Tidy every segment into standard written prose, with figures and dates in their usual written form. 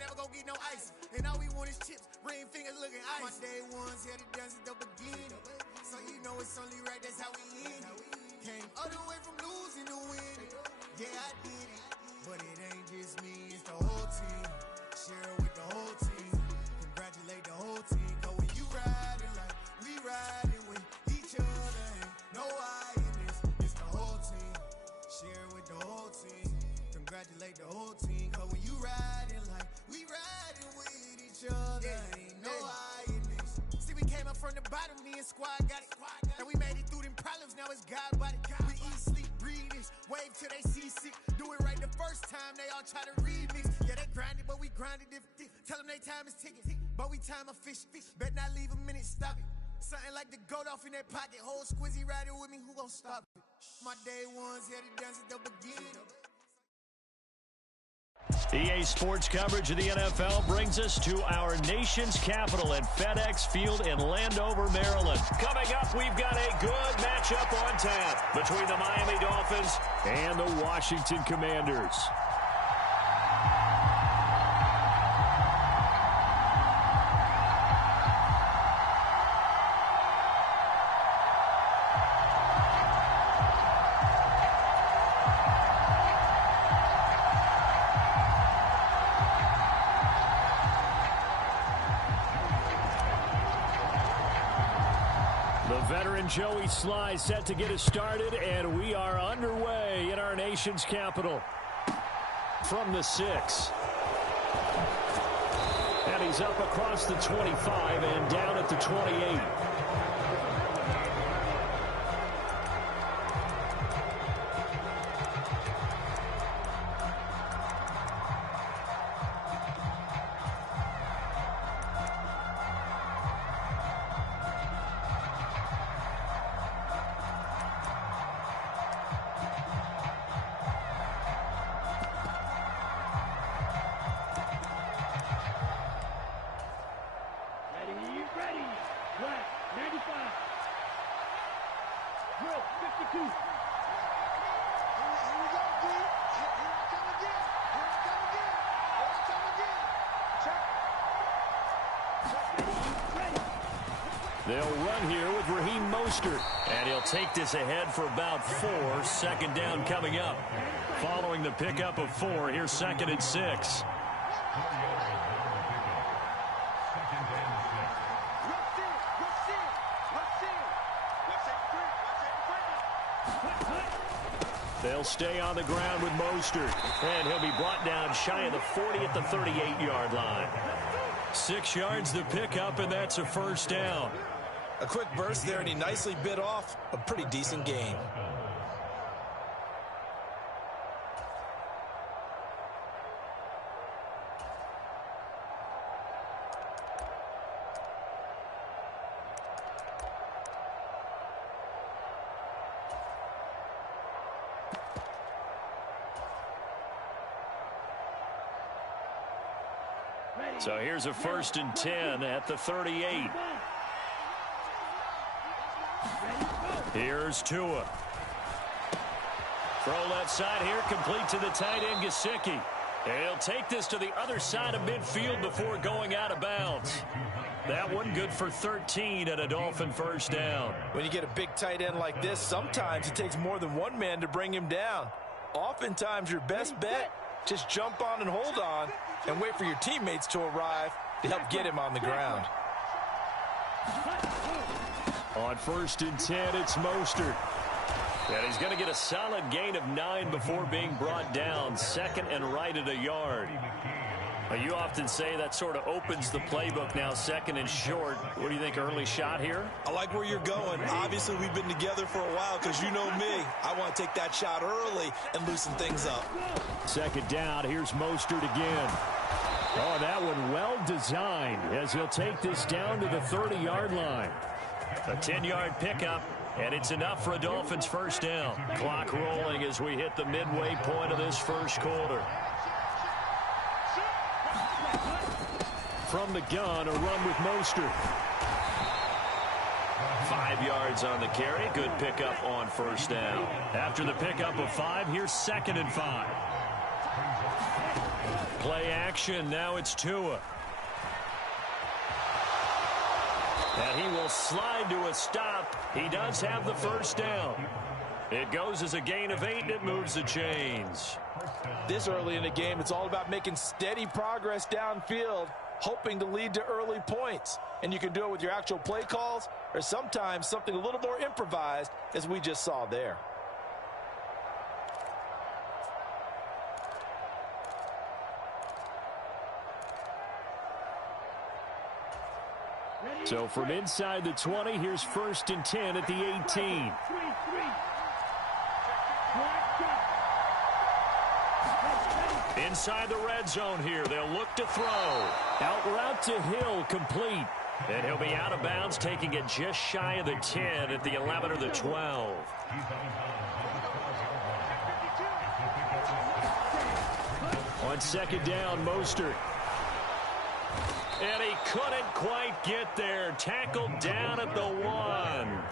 never gonna get no ice. And all we want is chips, ring fingers looking ice. My day ones here to dance at the beginning. So you know it's only right, that's how we end it. Came all the way from losing to winning. Yeah, I did it. But it ain't just me, it's the whole team. Share it with the whole team. Congratulate the whole team. Cause when you riding like we riding with each other, ain't no I in this. It's the whole team. Share it with the whole team. Congratulate the whole team. Cause when you riding like we riding with each other, ain't no I in this. See, we came up from the bottom, me and squad got it. And we made it through them problems, now it's God body. We eat, sleep, breathe this. Wave till they see sick. Do it right the first time, they all try to remix. Yeah, they grinded, but we grinded different. Tell them they time is ticking, but we time a fish. Bet not leave a minute, stop it. Something like the goat off in that pocket. Whole squizzy riding with me, who gon' stop it? My day ones here to dance at the beginning. EA Sports coverage of the NFL brings us to our nation's capital at FedEx Field in Landover, Maryland. Coming up, we've got a good matchup on tap between the Miami Dolphins and the Washington Commanders. Veteran Joey Sly set to get us started, and we are underway in our nation's capital. From the 6. And he's up across the 25 and down at the 28. They'll run here with Raheem Mostert. And he'll take this ahead for about 4. Second down coming up. Following the pickup of 4, here's 2nd and 6. They'll stay on the ground with Mostert. And he'll be brought down shy of the 40 at the 38-yard line. 6 yards the pickup, and that's a first down. A quick burst there, and he nicely bit off a pretty decent gain. So here's a 1st and 10 at the 38. Here's Tua. Throw left side here, complete to the tight end, Gesicki. And he'll take this to the other side of midfield before going out of bounds. That one good for 13 and a Dolphin first down. When you get a big tight end like this, sometimes it takes more than one man to bring him down. Oftentimes your best bet, just jump on and hold on and wait for your teammates to arrive to help get him on the ground. On 1st and 10, it's Mostert. And he's going to get a solid gain of 9 before being brought down. 2nd and right at a yard. You often say that sort of opens the playbook now, 2nd and short. What do you think, early shot here? I like where you're going. Obviously, we've been together for a while because you know me. I want to take that shot early and loosen things up. 2nd down, here's Mostert again. Oh, that one well designed as he'll take this down to the 30-yard line. A 10-yard pickup, and it's enough for a Dolphins first down. Clock rolling as we hit the midway point of this first quarter. From the gun, a run with Mostert. 5 yards on the carry. Good pickup on first down. After the pickup of 5, here's 2nd and 5. Play action. Now it's Tua. And he will slide to a stop. He does have the first down. It goes as a gain of 8, and it moves the chains. This early in the game, it's all about making steady progress downfield, hoping to lead to early points. And you can do it with your actual play calls or sometimes something a little more improvised, as we just saw there. So from inside the 20, here's 1st and 10 at the 18. Inside the red zone here. They'll look to throw. Out route to Hill, complete. And he'll be out of bounds, taking it just shy of the 10 at the 11 or the 12. On 2nd down, Mostert. And he couldn't quite get there. Tackled down at the 1.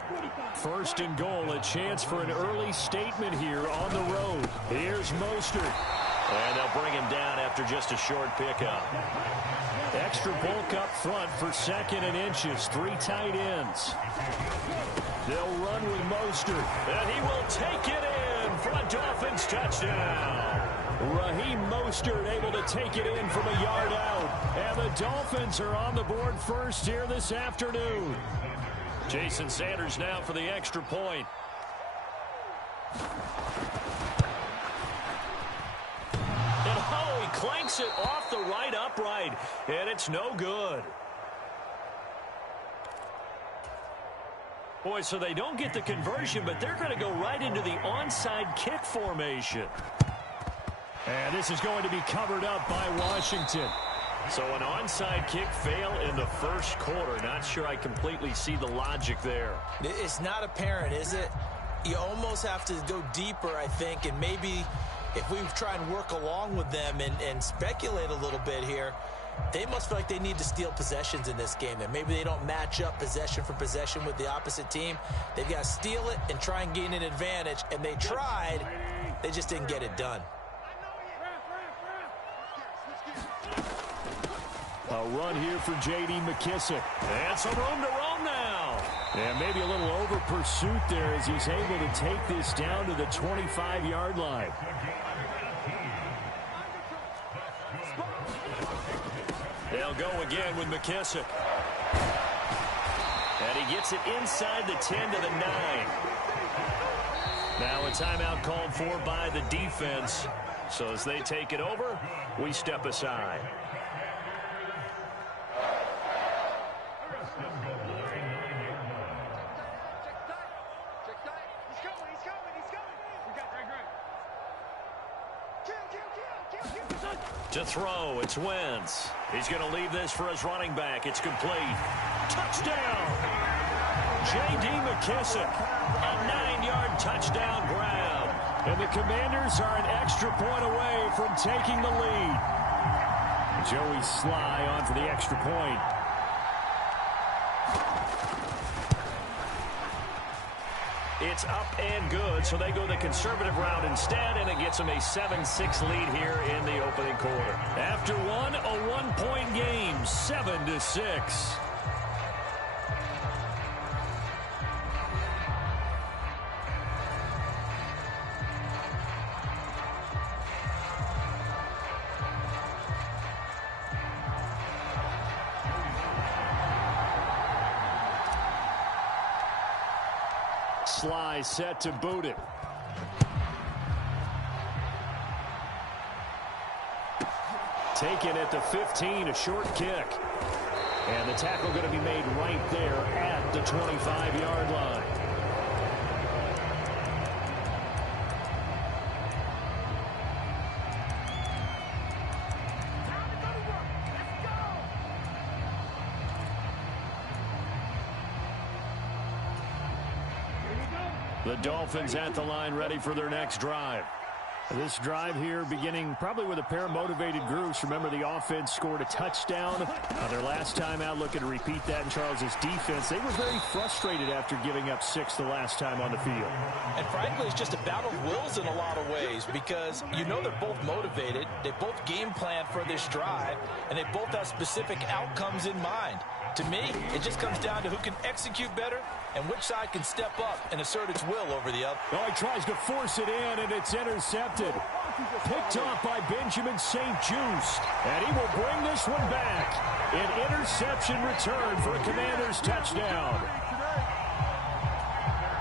1st and goal, a chance for an early statement here on the road. Here's Mostert. And they'll bring him down after just a short pickup. Extra bulk up front for 2nd and inches. 3 tight ends. They'll run with Mostert. And he will take it in for a Dolphins touchdown. Raheem Mostert able to take it in from a yard out. And the Dolphins are on the board first here this afternoon. Jason Sanders now for the extra point. And oh, he clanks it off the right upright. And it's no good. Boy, so they don't get the conversion, but they're going to go right into the onside kick formation. And this is going to be covered up by Washington. So an onside kick fail in the first quarter. Not sure I completely see the logic there. It's not apparent, is it? You almost have to go deeper, I think, and maybe if we try and work along with them and speculate a little bit here, they must feel like they need to steal possessions in this game. And maybe they don't match up possession for possession with the opposite team. They've got to steal it and try and gain an advantage. And they tried. They just didn't get it done. A run here for J.D. McKissick. And some room to roam now. And maybe a little over pursuit there as he's able to take this down to the 25-yard line. They'll go again with McKissick. And he gets it inside the 10 to the 9. Now a timeout called for by the defense. So as they take it over, we step aside. To throw, it's Wentz. He's going to leave this for his running back. It's complete. Touchdown! J.D. McKissick, a 9-yard touchdown grab. And the Commanders are an extra point away from taking the lead. Joey Sly on for the extra point. It's up and good, so they go the conservative route instead, and it gets them a 7-6 lead here in the opening quarter. After one, a 1-point game, 7-6. Sly set to boot it. Taken at the 15, a short kick. And the tackle going to be made right there at the 25-yard line. The Dolphins at the line ready for their next drive. This drive here beginning probably with a pair of motivated groups. Remember, the offense scored a touchdown their last time out. Looking to repeat that in Charles's defense. They were very frustrated after giving up 6 the last time on the field. And frankly, it's just a battle of wills in a lot of ways because you know they're both motivated. They both game plan for this drive, and they both have specific outcomes in mind. To me, it just comes down to who can execute better and which side can step up and assert its will over the other. Oh, he tries to force it in, and it's intercepted. Picked off by Benjamin St. Just, and he will bring this one back. An interception return for a Commanders touchdown.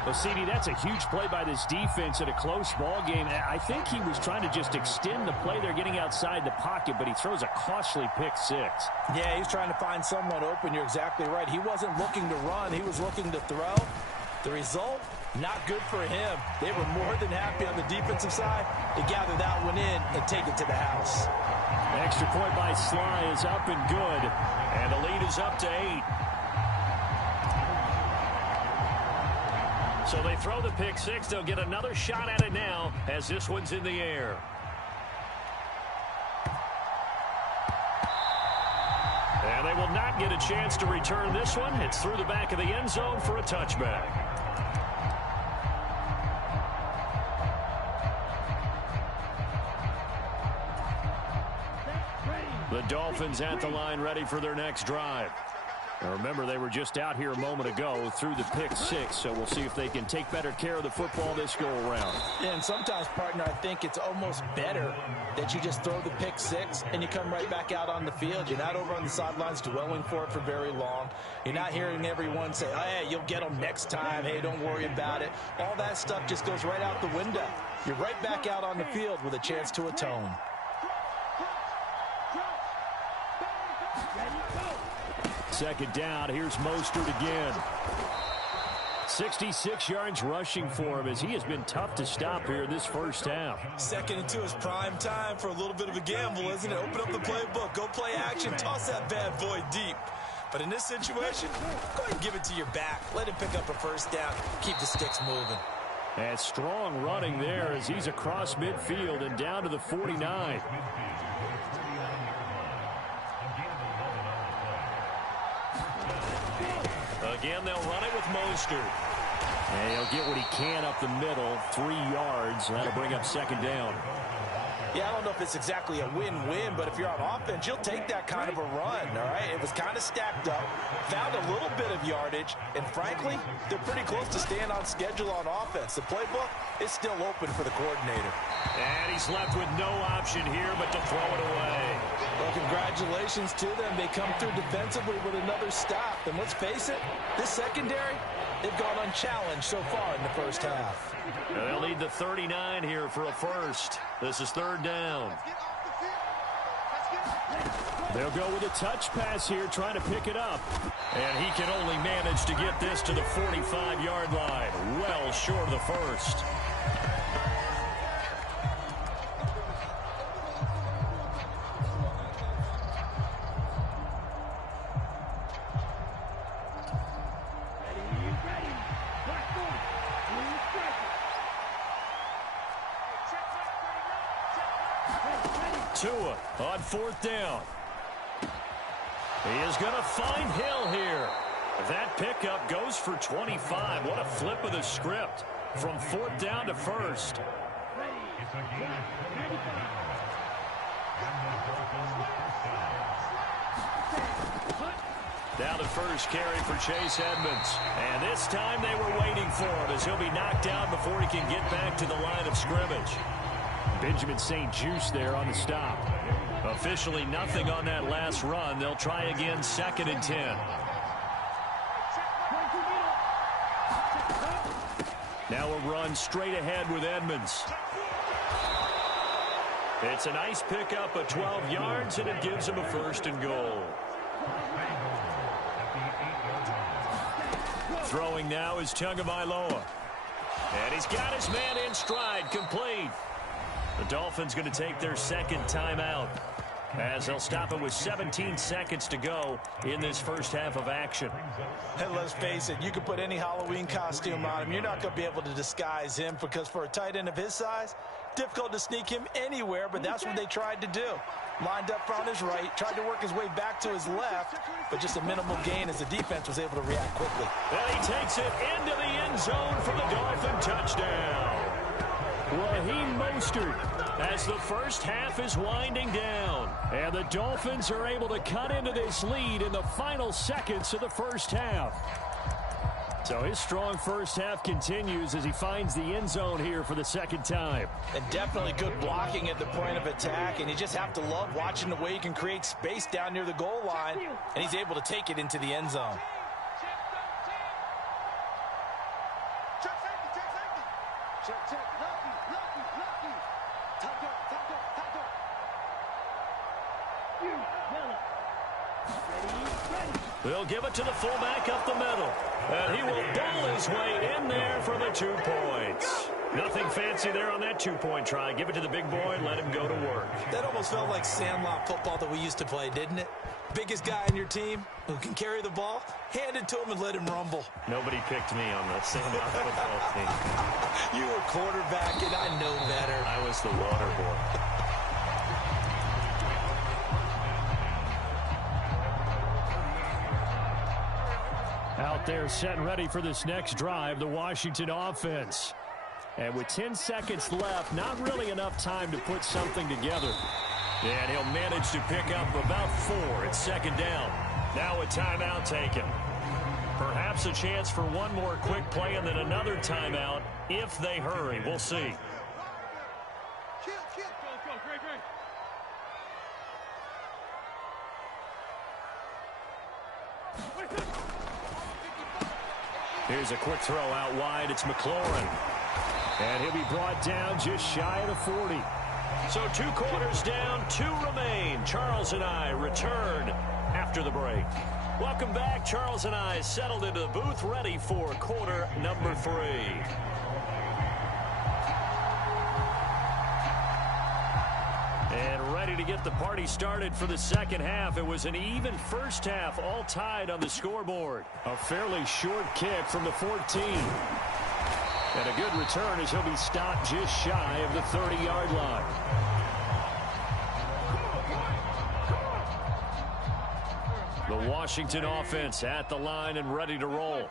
Well, CD, that's a huge play by this defense in a close ball game. I think he was trying to just extend the play. They're getting outside the pocket, but he throws a costly pick 6. Yeah, he's trying to find someone open. You're exactly right. He wasn't looking to run. He was looking to throw. The result, not good for him. They were more than happy on the defensive side to gather that one in and take it to the house. Extra point by Sly is up and good, and the lead is up to 8. So they throw the pick 6. They'll get another shot at it now as this one's in the air. And they will not get a chance to return this one. It's through the back of the end zone for a touchback. The Dolphins at the line ready for their next drive. Now remember, they were just out here a moment ago through the pick 6, so we'll see if they can take better care of the football this go-around. Yeah, and sometimes, partner, I think it's almost better that you just throw the pick 6 and you come right back out on the field. You're not over on the sidelines dwelling for it for very long. You're not hearing everyone say, oh, hey, you'll get them next time. Hey, don't worry about it. All that stuff just goes right out the window. You're right back out on the field with a chance to atone. Second down, here's Mostert again. 66 yards rushing for him as he has been tough to stop here in this first half. Second into his prime time for a little bit of a gamble, isn't it? Open up the playbook, go play action, toss that bad boy deep. But in this situation, go ahead and give it to your back. Let him pick up a first down, keep the sticks moving. And strong running there as he's across midfield and down to the 49. Again, they'll run it with Mostert. And he'll get what he can up the middle, 3 yards. That'll bring up second down. Yeah, I don't know if it's exactly a win-win, but if you're on offense, you'll take that kind of a run, all right? It was kind of stacked up, found a little bit of yardage, and frankly, they're pretty close to staying on schedule on offense. The playbook is still open for the coordinator. And he's left with no option here but to throw it away. Well, congratulations to them. They come through defensively with another stop. And let's face it, this secondary, they've gone unchallenged so far in the first half. They'll need the 39 here for a first. This is third down. They'll go with a touch pass here, trying to pick it up. And he can only manage to get this to the 45-yard line. Well short of the first. Tua on fourth down. He is going to find Hill here. That pickup goes for 25. What a flip of the script from fourth down to first. Now the first carry for Chase Edmonds. And this time they were waiting for him as he'll be knocked down before he can get back to the line of scrimmage. Benjamin St. Just there on the stop. Officially nothing on that last run. They'll try again, 2nd and 10. Now a run straight ahead with Edmonds. It's a nice pickup of 12 yards, and it gives him a 1st and goal. Throwing now is Tagovailoa. And he's got his man in stride, complete. The Dolphins going to take their second timeout. as they'll stop it with 17 seconds to go in this first half of action. And let's face it, you can put any Halloween costume on him. You're not going to be able to disguise him because for a tight end of his size, difficult to sneak him anywhere, but that's what they tried to do. Lined up on his right, tried to work his way back to his left, but just a minimal gain as the defense was able to react quickly. And he takes it into the end zone for the Dolphin touchdown. Raheem Mostert as the first half is winding down. And the Dolphins are able to cut into this lead in the final seconds of the first half. So his strong first half continues as he finds the end zone here for the second time. And definitely good blocking at the point of attack, and you just have to love watching the way he can create space down near the goal line, and he's able to take it into the end zone. They'll give it to the fullback up the middle. And he will ball his way in there for the 2 points. Nothing fancy there on that 2-point try. Give it to the big boy and let him go to work. That almost felt like sandlot football that we used to play, didn't it? Biggest guy on your team who can carry the ball, hand it to him and let him rumble. Nobody picked me on the sandlot football team. You were quarterback, and I know better. I was the water boy. Out there set and ready for this next drive, the Washington offense. And with 10 seconds left, not really enough time to put something together. And he'll manage to pick up about 4 at second down. Now a timeout taken. Perhaps a chance for one more quick play and then another timeout if they hurry. We'll see. Here's a quick throw out wide. It's McLaurin. And he'll be brought down just shy of the 40. So 2 quarters down, 2 remain. Charles and I return after the break. Welcome back. Charles and I settled into the booth, ready for quarter number 3. And ready to get the party started for the second half. It was an even first half, all tied on the scoreboard. A fairly short kick from the 14. And a good return as he'll be stopped just shy of the 30-yard line. The Washington offense at the line and ready to roll.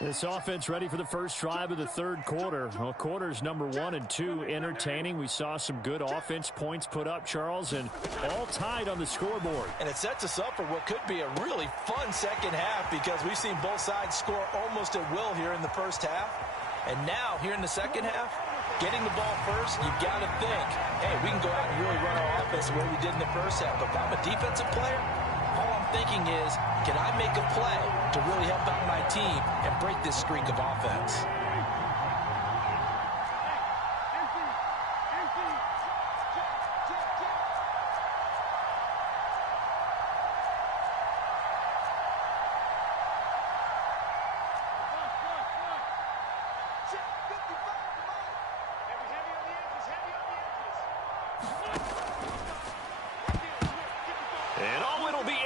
This offense ready for the first drive of the third quarter. Well, quarters number 1 and 2 entertaining. We saw some good offense points put up, Charles, and all tied on the scoreboard. And it sets us up for what could be a really fun second half because we've seen both sides score almost at will here in the first half. And now, here in the second half, getting the ball first, you've got to think, hey, we can go out and really run our offense the way we did in the first half. But if I'm a defensive player, all I'm thinking is, can I make a play to really help out my team and break this streak of offense?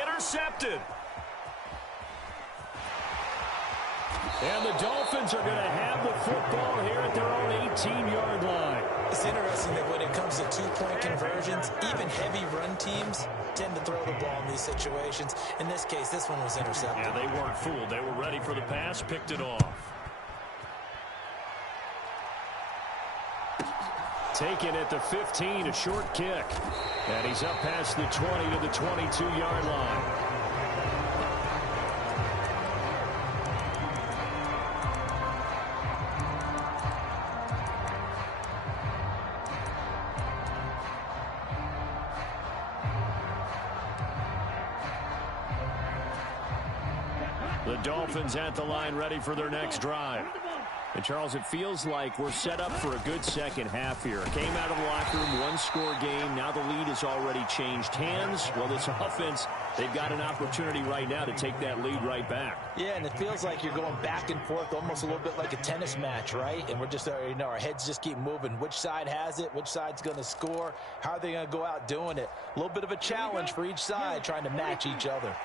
Intercepted. And the Dolphins are going to have the football here at their own 18-yard line. It's interesting that when it comes to 2-point conversions, even heavy run teams tend to throw the ball in these situations. In this case, this one was intercepted. Yeah, they weren't fooled. They were ready for the pass, picked it off. Taken at the 15, a short kick. And he's up past the 20 to the 22-yard line. The Dolphins at the line ready for their next drive. And, Charles, it feels like we're set up for a good second half here. Came out of the locker room, one-score game. Now the lead has already changed hands. Well, this offense, they've got an opportunity right now to take that lead right back. Yeah, and it feels like you're going back and forth almost a little bit like a tennis match, right? And we're just, our heads just keep moving. Which side has it? Which side's going to score? How are they going to go out doing it? A little bit of a challenge for each side trying to match each other.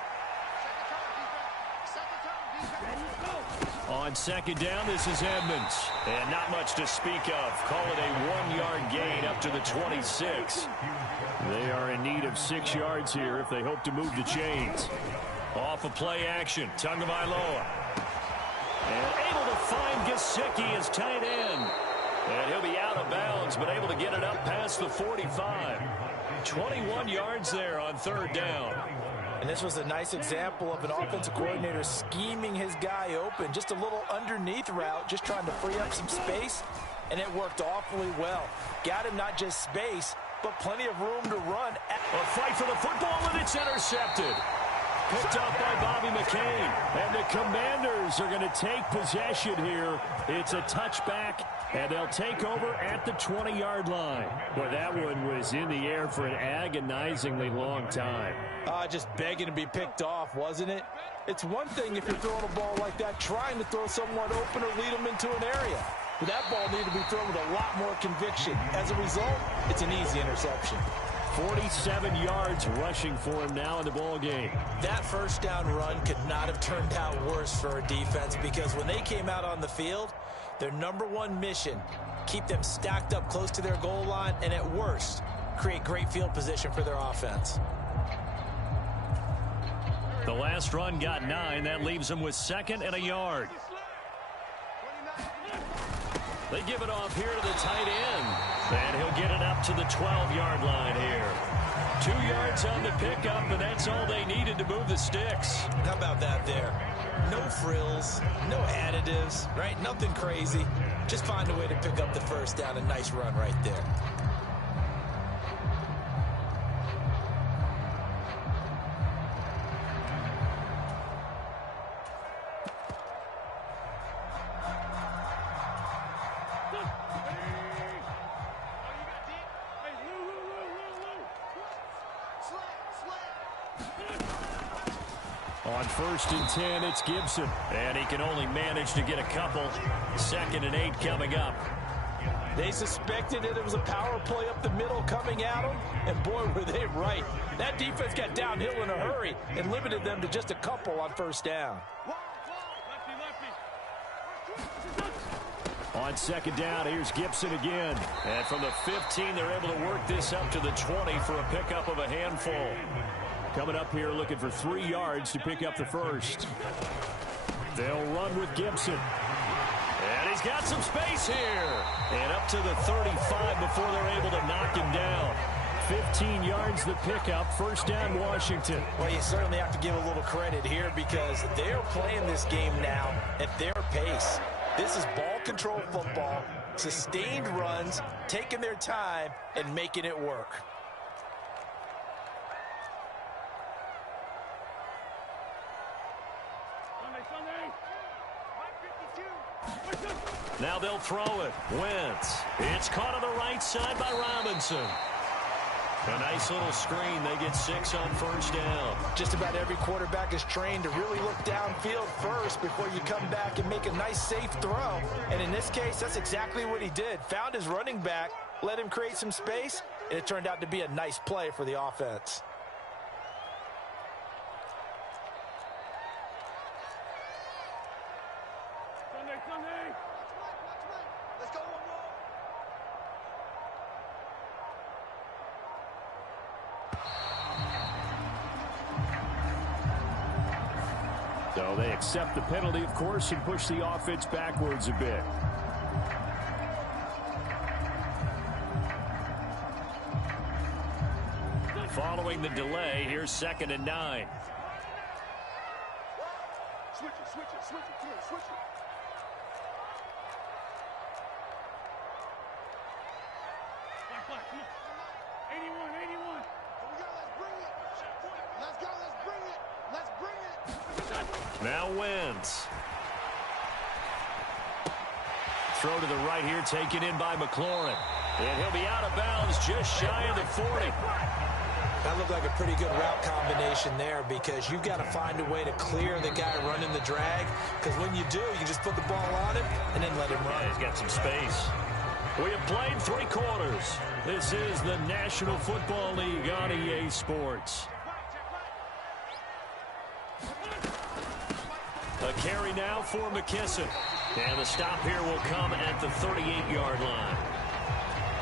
On second down, this is Edmonds. And not much to speak of. Call it a 1-yard gain up to the 26. They are in need of 6 yards here if they hope to move the chains. Off of play action, Tagovailoa. And able to find Gesicki as tight end. And he'll be out of bounds, but able to get it up past the 45. 21 yards there on third down. And this was a nice example of an offensive coordinator scheming his guy open. Just a little underneath route, just trying to free up some space, and it worked awfully well. Got him not just space, but plenty of room to run. A fight for the football, and it's intercepted. Picked up by Bobby McCain. And the Commanders are going to take possession here. It's a touchback, and they'll take over at the 20-yard line. Boy, that one was in the air for an agonizingly long time. Just begging to be picked off, wasn't it? It's one thing if you're throwing a ball like that, trying to throw someone open or lead them into an area. But that ball needed to be thrown with a lot more conviction. As a result, it's an easy interception. 47 yards rushing for him now in the ball game. That first down run could not have turned out worse for a defense, because when they came out on the field, their number one mission, keep them stacked up close to their goal line, and at worst, create great field position for their offense. The last run got 9. That leaves them with 2nd and a yard. They give it off here to the tight end. And he'll get it up to the 12-yard line here. 2 yards on the pickup, and that's all they needed to move the sticks. How about that there? No frills, no additives, right? Nothing crazy. Just find a way to pick up the first down. A nice run right there. On 1st and 10, it's Gibson. And he can only manage to get a couple. 2nd and 8 coming up. They suspected that it was a power play up the middle coming at them, and boy, were they right. That defense got downhill in a hurry and limited them to just a couple on 1st down. On 2nd down, here's Gibson again. And from the 15, they're able to work this up to the 20 for a pickup of a handful. Coming up here looking for 3 yards to pick up the first. They'll run with Gibson. And he's got some space here. And up to the 35 before they're able to knock him down. 15 yards the pickup. 1st down, Washington. Well, you certainly have to give a little credit here because they're playing this game now at their pace. This is ball control football, sustained runs, taking their time, and making it work. Now they'll throw it. Wentz. It's caught on the right side by Robinson. A nice little screen. They get 6 on 1st down. Just about every quarterback is trained to really look downfield first before you come back and make a nice, safe throw. And in this case, that's exactly what he did. Found his running back, let him create some space, and it turned out to be a nice play for the offense. So they accept the penalty, of course, and push the offense backwards a bit. Following the delay, here's 2nd and 9. Switch it, switch it, switch it, switch it. Black, come on. 81, 81. Let's go, let's bring it. Let's bring it. Now Wentz. throw to the right here, taken in by McLaurin. And he'll be out of bounds just shy of the 40. That looked like a pretty good route combination there because you've got to find a way to clear the guy running the drag, because when you do, you just put the ball on him and then let him run. Yeah, he's got some space. We have played 3 quarters. This is the National Football League on EA Sports. A carry now for McKisson. And the stop here will come at the 38-yard line.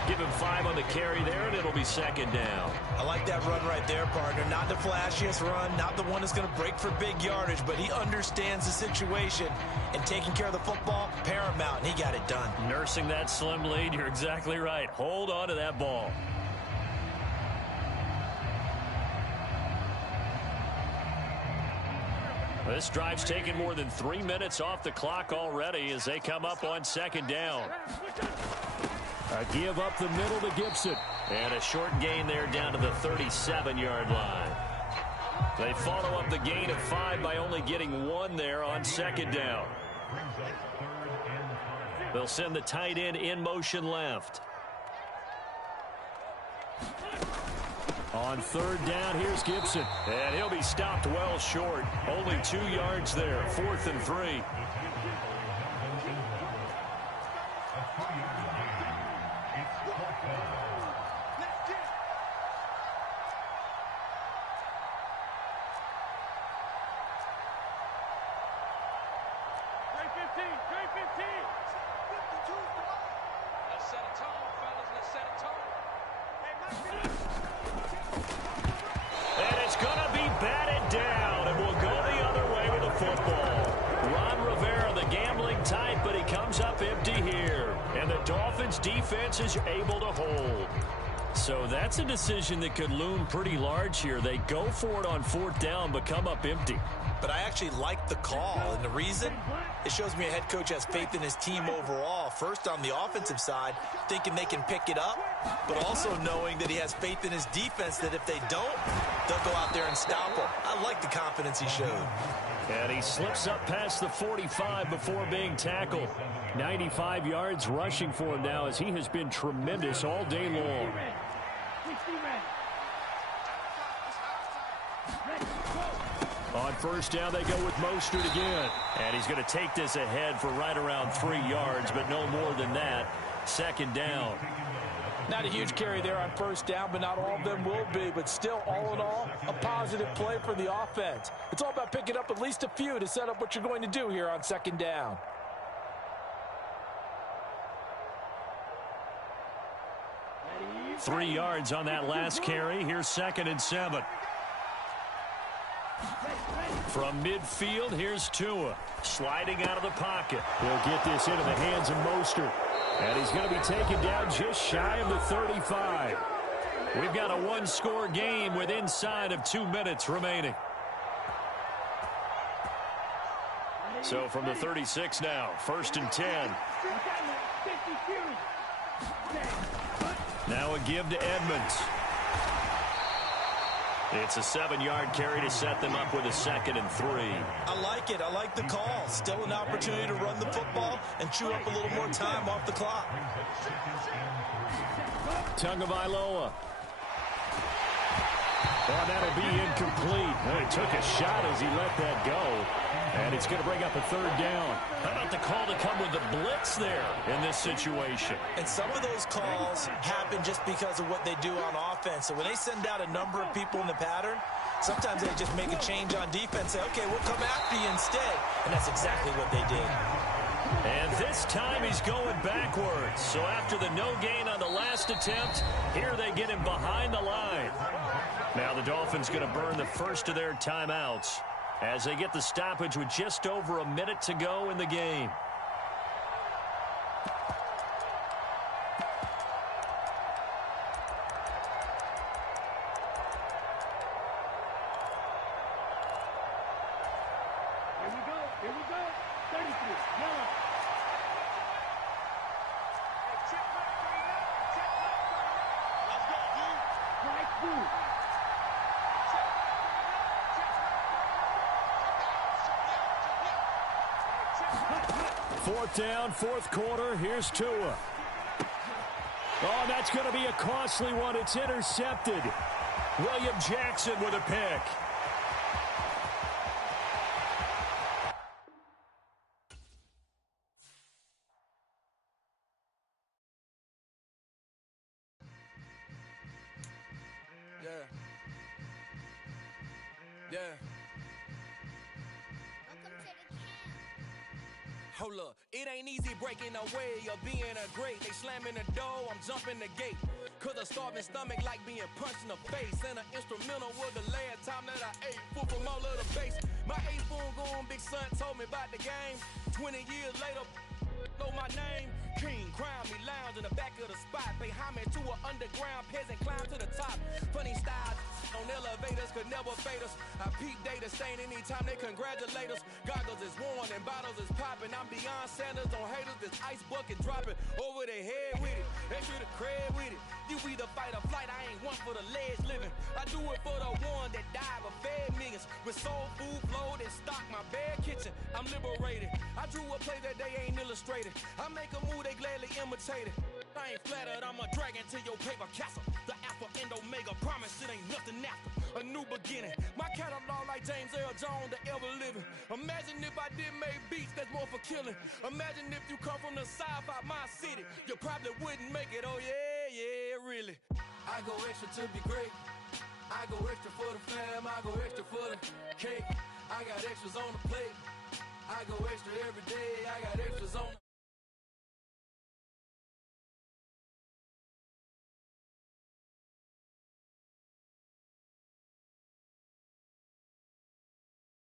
Give him 5 on the carry there, and it'll be second down. I like that run right there, partner. Not the flashiest run, not the one that's going to break for big yardage, but he understands the situation, and taking care of the football, paramount, and he got it done. Nursing that slim lead, you're exactly right. Hold on to that ball. This drive's taken more than 3 minutes off the clock already as they come up on second down. A give up the middle to Gibson. And a short gain there down to the 37-yard line. They follow up the gain of 5 by only getting 1 there on second down. They'll send the tight end in motion left. On third down, here's Gibson. And he'll be stopped well short. Only 2 yards there. 4th and 3. Defense is able to hold. So that's a decision that could loom pretty large here. They go for it on 4th down, but come up empty. But I actually like the call, and the reason? It shows me a head coach has faith in his team overall. First, on the offensive side, thinking they can pick it up, but also knowing that he has faith in his defense that if they don't, they'll go out there and stop him. I like the confidence he showed. And he slips up past the 45 before being tackled. 95 yards rushing for him now as he has been tremendous all day long. On first down, they go with Mostert again. And he's going to take this ahead for right around 3 yards, but no more than that. Second down. Not a huge carry there on first down, but not all of them will be. But still, all in all, a positive play for the offense. It's all about picking up at least a few to set up what you're going to do here on second down. Three yards on that last carry. Here's 2nd and 7. From midfield, here's Tua. Sliding out of the pocket. He'll get this into the hands of Mostert. And he's going to be taken down just shy of the 35. We've got a 1-score game with inside of 2 minutes remaining. So from the 36 now, 1st and 10. Now a give to Edmonds. It's a 7-yard carry to set them up with a 2nd and 3. I like it. I like the call. Still an opportunity to run the football and chew up a little more time off the clock. Tagovailoa. Oh, that'll be incomplete. Well, he took a shot as he let that go. And it's going to bring up a 3rd down. How about the call to come with the blitz there in this situation? And some of those calls happen just because of what they do on offense. So when they send out a number of people in the pattern, sometimes they just make a change on defense. Say, okay, we'll come after you instead. And that's exactly what they did. And this time he's going backwards. So after the no gain on the last attempt, here they get him behind the line. Now the Dolphins going to burn the first of their timeouts as they get the stoppage with just over a minute to go in the game. Here we go. 33, yellow. Fourth down, fourth quarter. Here's Tua. Oh, that's going to be a costly one. It's intercepted. William Jackson with a pick. Yeah. Hold up, it ain't easy breaking away or being a great. They slamming the door, I'm jumping the gate. Cause a starving stomach like being punched in the face. And an instrumental was the last time that I ate food from all of the base. My A-spoon going, big son told me about the game. 20 years later, know my name. King, crown me, lounge in the back of the spot. Pay homage to an underground peasant, climb to the top. Funny style on elevators could never fade us. I peep data stain anytime they congratulate us. Goggles is worn and bottles is popping. I'm Deion Sanders on haters, this ice bucket dropping over their head with it. Extra the cred with it. You either fight or flight, I ain't one for the ledge living. I do it for the one that died but fed millions. With soul food flowed and stocked my bare kitchen. I'm liberated. I drew a play that they ain't illustrated. I make a move, they gladly imitate it. I ain't flattered, I'm a dragon to your paper castle. The alpha and omega, promise it ain't nothing after. A new beginning. My catalog like James Earl Jones, the ever living. Imagine if I did make beats, that's more for killing. Imagine if you come from the south out my city. You probably wouldn't make it, oh yeah, really. I go extra to be great. I go extra for the fam, I go extra for the cake. I got extras on the plate. I go extra every day, I got